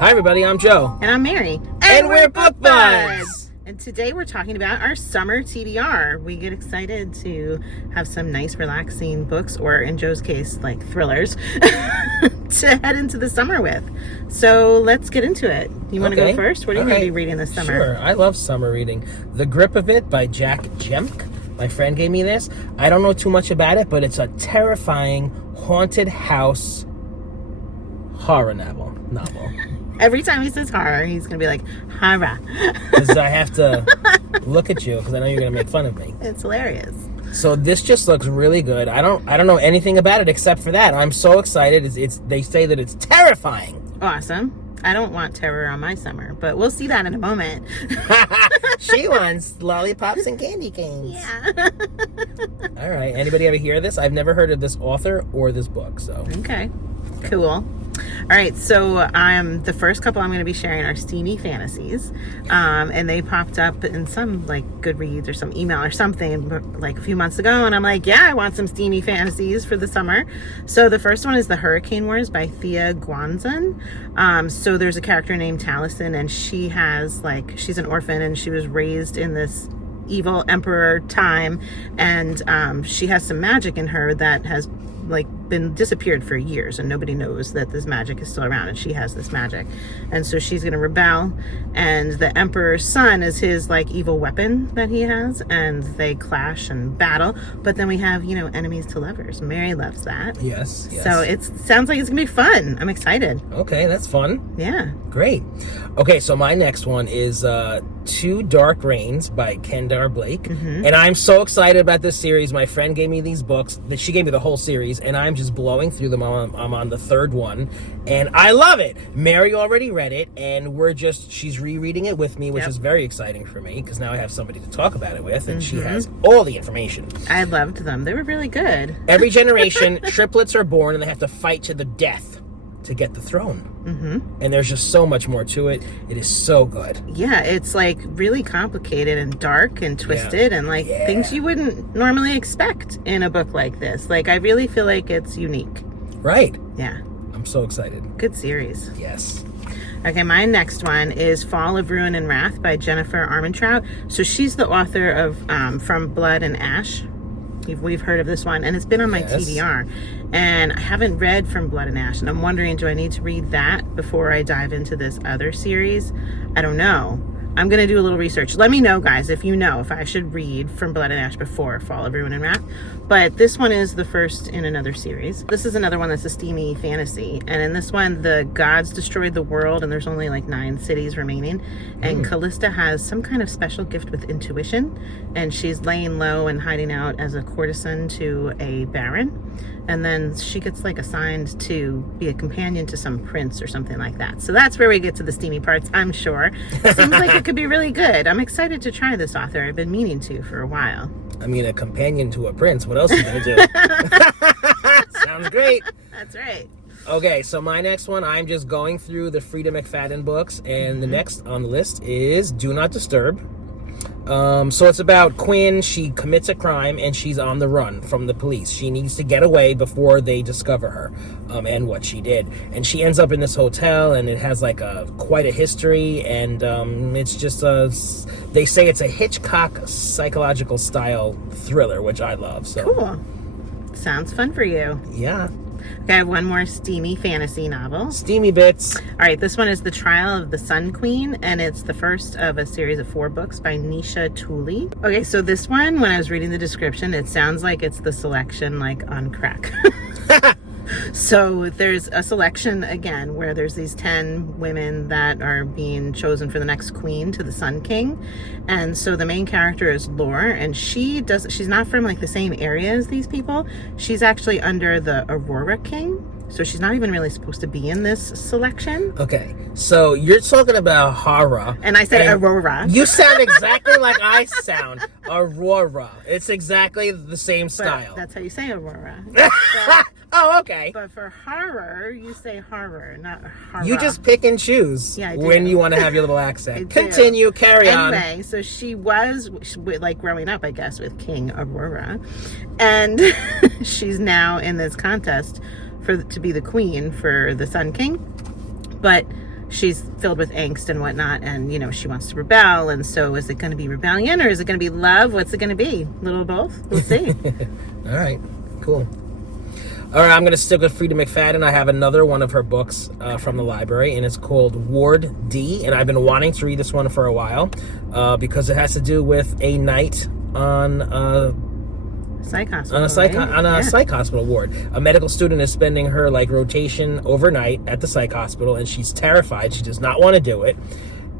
Hi everybody, I'm Joe. And I'm Mary. And we're Book Buds! And today we're talking about our summer TBR. We get excited to have some nice relaxing books, or in Joe's case, like thrillers, to head into the summer with. So let's get into it. You want to go first? What are you going to be reading this summer? Sure, I love summer reading. The Grip of It by Jack Jemk. My friend gave me this. I don't know too much about it, but it's a terrifying haunted house horror novel. Every time he says horror, he's going to be like, horror. Because I have to look at you because I know you're going to make fun of me. It's hilarious. So this just looks really good. I don't know anything about it except for that. I'm so excited. They say that it's terrifying. Awesome. I don't want terror on my summer, but we'll see that in a moment. She wants lollipops and candy canes. Yeah. All right. Anybody ever hear of this? I've never heard of this author or this book. So okay, cool. All right, so the first couple I'm going to be sharing are steamy fantasies, and they popped up in some like Goodreads or some email or something like a few months ago, and I'm like, yeah, I want some steamy fantasies for the summer. So the first one is The Hurricane Wars by Thea Guanzon. So there's a character named Taliesin, and she's an orphan, and she was raised in this evil emperor time, and she has some magic in her that has been disappeared for years, and nobody knows that this magic is still around, and she has this magic, and so she's going to rebel, and the emperor's son is his evil weapon that he has, and they clash and battle. But then we have enemies to lovers. Mary loves that. Yes. So it sounds like it's gonna be fun. I'm excited. Okay, that's fun. Yeah, great. Okay, so my next one is Two Dark Reigns by Kendar Blake. And I'm so excited about this series. My friend gave me these books. She gave me the whole series, and I'm just blowing through them. I'm on the third one, and I love it. Mary already read it, and she's rereading it with me, which is very exciting for me, because now I have somebody to talk about it with, and she has all the information. I loved them. They were really good. Every generation, triplets are born, and they have to fight to the death to get the throne. And there's just so much more to it. It is so good. Yeah, it's really complicated and dark and twisted, and things you wouldn't normally expect in a book like this. I really feel like it's unique. Right. Yeah. I'm so excited. Good series. Yes. Okay, my next one is Fall of Ruin and Wrath by Jennifer Armentrout. So she's the author of From Blood and Ash. We've heard of this one, and it's been on my TBR. And I haven't read From Blood and Ash, and I'm wondering, do I need to read that before I dive into this other series? I don't know. I'm going to do a little research. Let me know, guys, if you know if I should read From Blood and Ash before Fall of Ruin and Wrath. But this one is the first in another series. This is another one that's a steamy fantasy. And in this one, the gods destroyed the world, and there's only 9 cities remaining. And Callista has some kind of special gift with intuition. And she's laying low and hiding out as a courtesan to a baron. And then she gets assigned to be a companion to some prince or something like that. So that's where we get to the steamy parts, I'm sure. Seems like it could be really good. I'm excited to try this author. I've been meaning to for a while. I mean, a companion to a prince. What else are you going to do? Sounds great. That's right. Okay, so my next one, I'm just going through the Frida McFadden books, and the next on the list is Do Not Disturb. So it's about Quinn. She commits a crime, and she's on the run from the police. She needs to get away before they discover her and what she did. And she ends up in this hotel, and it has quite a history, and it's just they say it's a Hitchcock psychological style thriller, which I love. So cool. Sounds fun for you. Yeah. Okay, I have one more steamy fantasy novel. Steamy bits. All right, this one is The Trial of the Sun Queen, and it's the first of a series of 4 books by Nisha Tooley. Okay, so this one, when I was reading the description, it sounds like it's the selection on crack. So there's a selection again where there's these 10 women that are being chosen for the next queen to the Sun King. And so the main character is Lore, and she's not from the same area as these people. She's actually under the Aurora King. So she's not even really supposed to be in this selection. Okay, so you're talking about horror. And I said Aurora. You sound exactly like I sound. Aurora. It's exactly the same style. But that's how you say Aurora. Oh, okay. But for horror, you say horror, not horror. You just pick and choose when you want to have your little accent. Continue, carry on. Anyway, so she was, growing up, I guess, with King Aurora. And she's now in this contest to be the queen for the Sun King. But she's filled with angst and whatnot, and she wants to rebel. And so is it going to be rebellion or is it going to be love? What's it going to be? A little of both. We'll see. All right, cool. All right, I'm going to stick with Frida McFadden. I have another one of her books from the library, and it's called Ward D. And I've been wanting to read this one for a while because it has to do with a night on psych hospital, psych hospital ward. A medical student is spending her rotation overnight at the psych hospital, and she's terrified. She does not want to do it,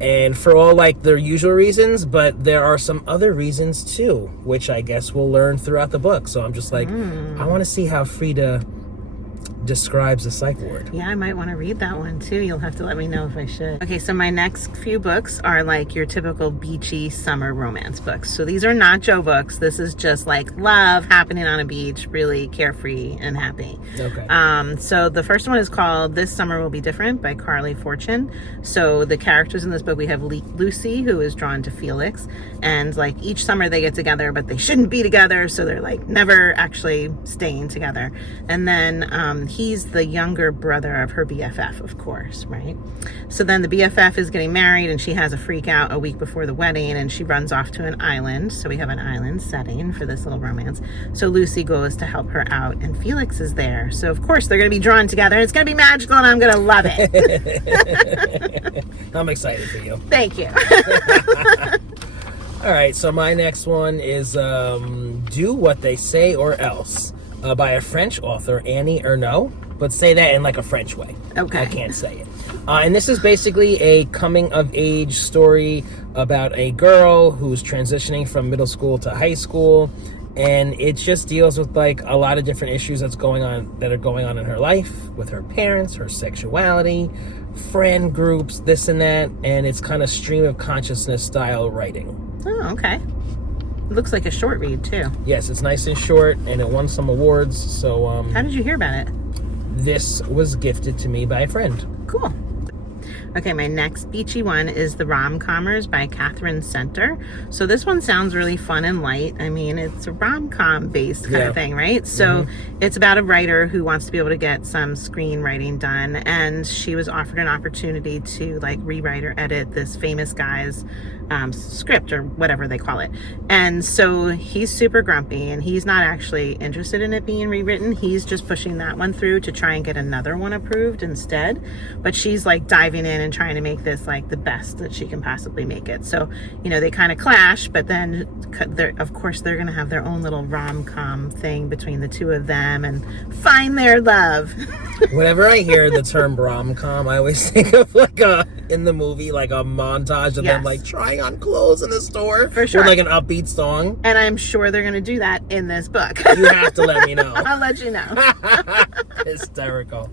and for all their usual reasons, but there are some other reasons too, which I guess we'll learn throughout the book. So I'm just I want to see how Frida describes the psych ward. Yeah, I might want to read that one too. You'll have to let me know if I should. Okay, so my next few books are your typical beachy summer romance books. So these are not Joe books. This is just love happening on a beach, really carefree and happy. Okay. So the first one is called This Summer Will Be Different by Carly Fortune. So the characters in this book, we have Lucy, who is drawn to Felix, and each summer they get together, but they shouldn't be together, so they're never actually staying together. And then he's the younger brother of her BFF, of course, right? So then the BFF is getting married, and she has a freak out a week before the wedding, and she runs off to an island. So we have an island setting for this little romance. So Lucy goes to help her out, and Felix is there. So of course they're going to be drawn together. It's going to be magical, and I'm going to love it. I'm excited for you. Thank you. All right, so my next one is Do What They Say or Else by a French author, Annie Ernaux, but say that in a French way. Okay. I can't say it. And this is basically a coming-of-age story about a girl who's transitioning from middle school to high school, and it just deals with a lot of different issues that are going on in her life with her parents, her sexuality, friend groups, this and that, and it's kind of stream of consciousness style writing. Oh, okay. It looks like a short read too. Yes, it's nice and short, and it won some awards. So how did you hear about it? This was gifted to me by a friend. Cool. Okay, my next beachy one is the Rom-Commers by Catherine Center. So this one sounds really fun and light. I mean, it's a rom-com based kind of thing, right? So it's about a writer who wants to be able to get some screenwriting done, and she was offered an opportunity to rewrite or edit this famous guy's script or whatever they call it. And so he's super grumpy, and he's not actually interested in it being rewritten. He's just pushing that one through to try and get another one approved instead. But she's diving in and trying to make this the best that she can possibly make it. So they kind of clash, but then of course they're gonna have their own little rom-com thing between the two of them and find their love. Whenever I hear the term rom-com, I always think of in the movie a montage of them trying on clothes in the store for sure, with an upbeat song. And I'm sure they're gonna do that in this book. You have to let me know. I'll let you know. Hysterical.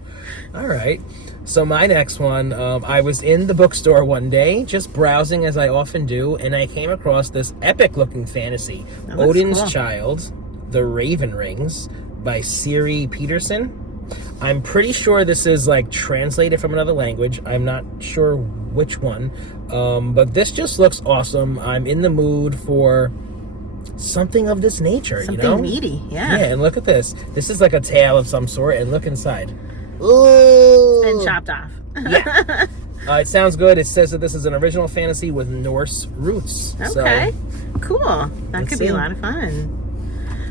All right, so my next one, I was in the bookstore one day just browsing as I often do, and I came across this epic looking fantasy, Odin's Child, The Raven Rings by Siri Peterson. I'm pretty sure this is translated from another language. I'm not sure which one, but this just looks awesome. I'm in the mood for something of this nature. Something meaty. Yeah, and look at this. This is a tale of some sort, and look inside. Ooh. And chopped off. Yeah. It sounds good. It says that this is an original fantasy with Norse roots. Okay, cool. That could be a lot of fun.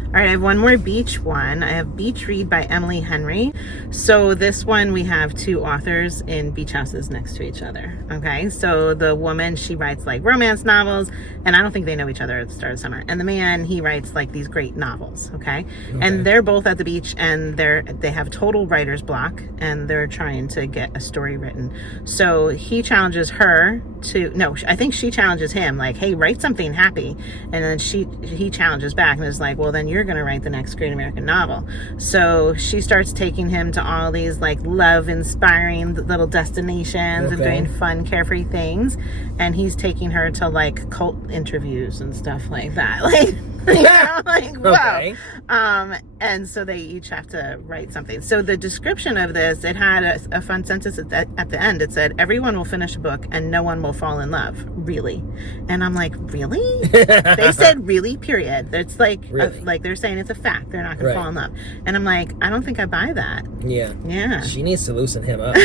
All right, I have one more beach one. I have Beach Read by Emily Henry. So this one, we have two authors in beach houses next to each other. Okay, so the woman, she writes romance novels, and I don't think they know each other at the start of summer. And the man, he writes these great novels. Okay, and they're both at the beach, and they have total writer's block, and they're trying to get a story written. So he challenges her to, no, I think she challenges him, hey, write something happy. And then he challenges back and is well, then you're going to write the next great American novel. So she starts taking him to all these love inspiring little destinations and doing fun carefree things, and he's taking her to cult interviews and stuff like that. You know, like, whoa. Okay. And so they each have to write something. So the description of this, it had a fun sentence at the end. It said, everyone will finish a book and no one will fall in love. Really? And I'm like, really? They said really, period. It's like, really? Like they're saying it's a fact. They're not going to fall in love. And I'm like, I don't think I buy that. Yeah. Yeah. She needs to loosen him up.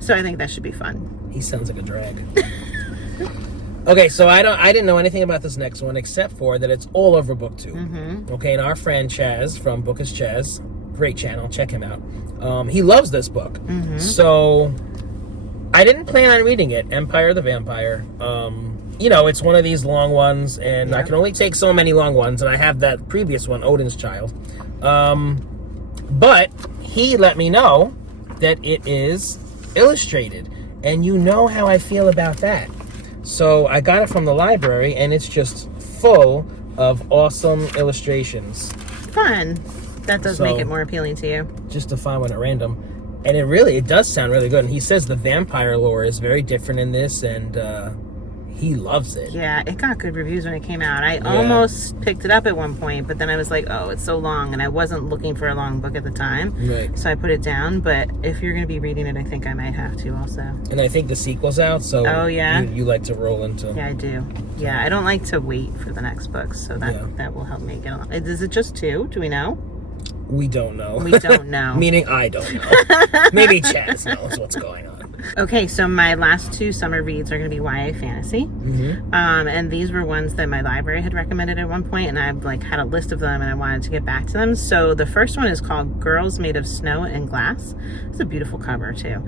So I think that should be fun. He sounds like a drag. Okay, so I didn't know anything about this next one except for that it's all over BookTube. Mm-hmm. Okay, and our friend Chaz from Book is Chaz, great channel, check him out. He loves this book. Mm-hmm. So I didn't plan on reading it, Empire the Vampire. You know, it's one of these long ones, and I can only take so many long ones, and I have that previous one, Odin's Child. But he let me know that it is illustrated, and you know how I feel about that. So I got it from the library, and it's just full of awesome illustrations. Fun. That does make it more appealing to you. Just to find one at random. And it does sound really good. And he says the vampire lore is very different in this, and he loves it. Yeah, it got good reviews when it came out. I almost picked it up at one point, but then I was like, oh, it's so long, and I wasn't looking for a long book at the time. Right. So I put it down, but if you're going to be reading it, I think I might have to also. And I think the sequel's out, so you like to roll into. Yeah, I do. Yeah, I don't like to wait for the next book, so that will help me get along. Is it just 2? Do we know? We don't know. We don't know. Meaning I don't know. Maybe Chaz knows what's going on. Okay, so my last 2 summer reads are going to be YA fantasy. Mm-hmm. And these were ones that my library had recommended at one point, and I've had a list of them, and I wanted to get back to them. So the first one is called Girls Made of Snow and Glass. It's a beautiful cover too.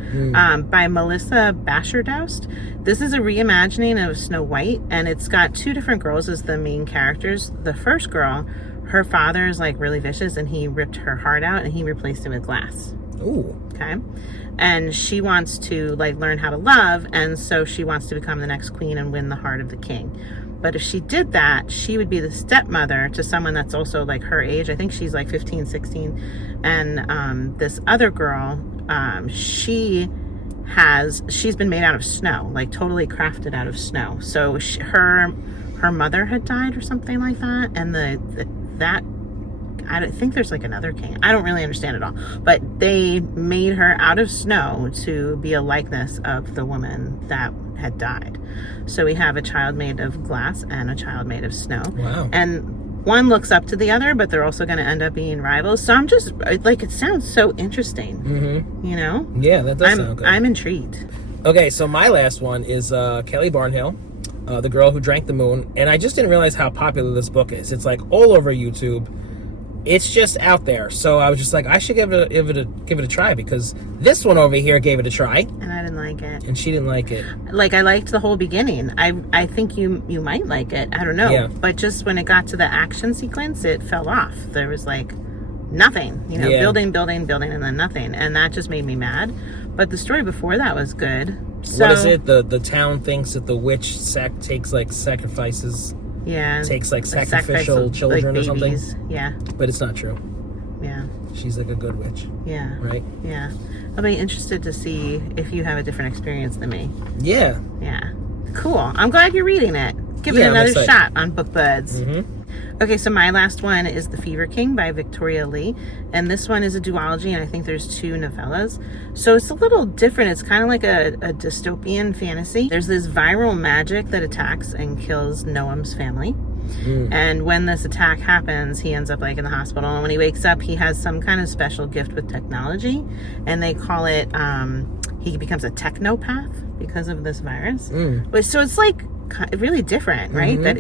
By Melissa Basherdoust. This is a reimagining of Snow White, and it's got 2 different girls as the main characters. The first girl, her father is really vicious, and he ripped her heart out and he replaced it with glass. Ooh. Okay. And she wants to learn how to love, and so she wants to become the next queen and win the heart of the king. But if she did that, she would be the stepmother to someone that's also her age. I think she's 15, 16. And this other girl, she's been made out of snow, totally crafted out of snow. So her mother had died or something like that, and that I don't think there's another king. I don't really understand it all, but they made her out of snow to be a likeness of the woman that had died. So we have a child made of glass and a child made of snow. Wow. And one looks up to the other, but they're also going to end up being rivals. So I'm just it sounds so interesting. Mm-hmm. You know? Yeah, that does sound good. I'm intrigued. Okay, so my last one is Kelly Barnhill, The Girl Who Drank the Moon. And I just didn't realize how popular this book is. It's all over YouTube. It's just out there, so I was just I should give it a try, because this one over here gave it a try, and I didn't like it, and she didn't like it. I liked the whole beginning. I think you might like it. I don't know, but just when it got to the action sequence, it fell off. There was nothing, building, and then nothing, and that just made me mad. But the story before that was good. So, what is it? The town thinks that the witch takes sacrifices. Yeah. Takes sacrificial children or something. Yeah. But it's not true. Yeah. She's a good witch. Yeah. Right? Yeah. I'll be interested to see if you have a different experience than me. Yeah. Yeah. Cool. I'm glad you're reading it. Give it another shot on BookBuds. Mm-hmm. Okay, so my last one is The Fever King by Victoria Lee. And this one is a duology, and I think there's 2 novellas. So it's a little different. It's kind of like a dystopian fantasy. There's this viral magic that attacks and kills Noam's family. And when this attack happens, he ends up in the hospital. And when he wakes up, he has some kind of special gift with technology. And they call it, he becomes a technopath because of this virus. So it's really different, right? That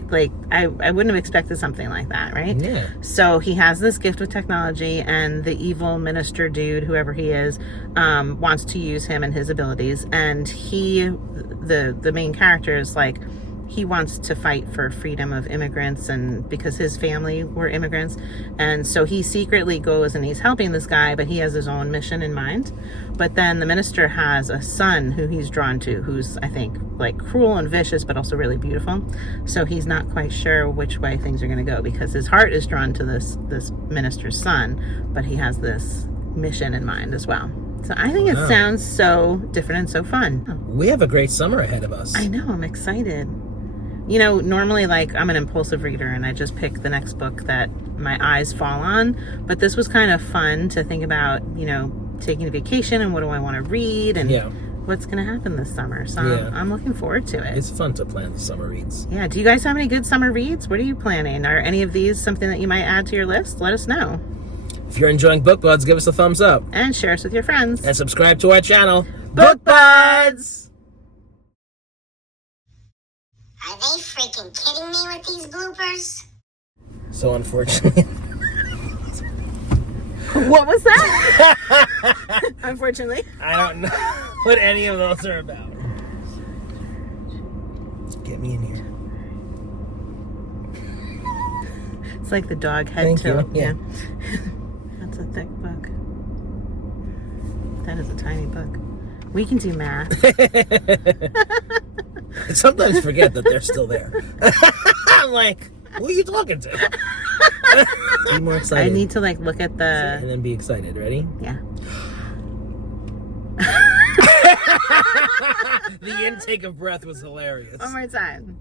I wouldn't have expected something like that, right? Yeah. So he has this gift with technology, and the evil minister dude, whoever he is, wants to use him and his abilities. And the main character is he wants to fight for freedom of immigrants, and because his family were immigrants, and so he secretly goes and he's helping this guy, but he has his own mission in mind. But then the minister has a son who he's drawn to, who's I think cruel and vicious, but also really beautiful. So he's not quite sure which way things are going to go, because his heart is drawn to this minister's son, but he has this mission in mind as well. So I think it sounds so different and so fun. We have a great summer ahead of us. I know, I'm excited. normally like I'm an impulsive reader and I just pick the next book that my eyes fall on. But this was kind of fun to think about, taking a vacation and what do I want to read and what's going to happen this summer. So I'm looking forward to it. It's fun to plan the summer reads. Yeah. Do you guys have any good summer reads? What are you planning? Are any of these something that you might add to your list? Let us know. If you're enjoying Book Buds, give us a thumbs up. And share us with your friends. And subscribe to our channel, Book Buds! Are they freaking kidding me with these bloopers? So unfortunately... What was that? Unfortunately. I don't know what any of those are about. Get me in here. It's like the dog head Thank tilt. you. Yeah. That's a thick book. That is a tiny book. We can do math. I sometimes forget that they're still there. I'm like, who are you talking to? Be more excited. I need to look at the... And then be excited. Ready? Yeah. The intake of breath was hilarious. One more time.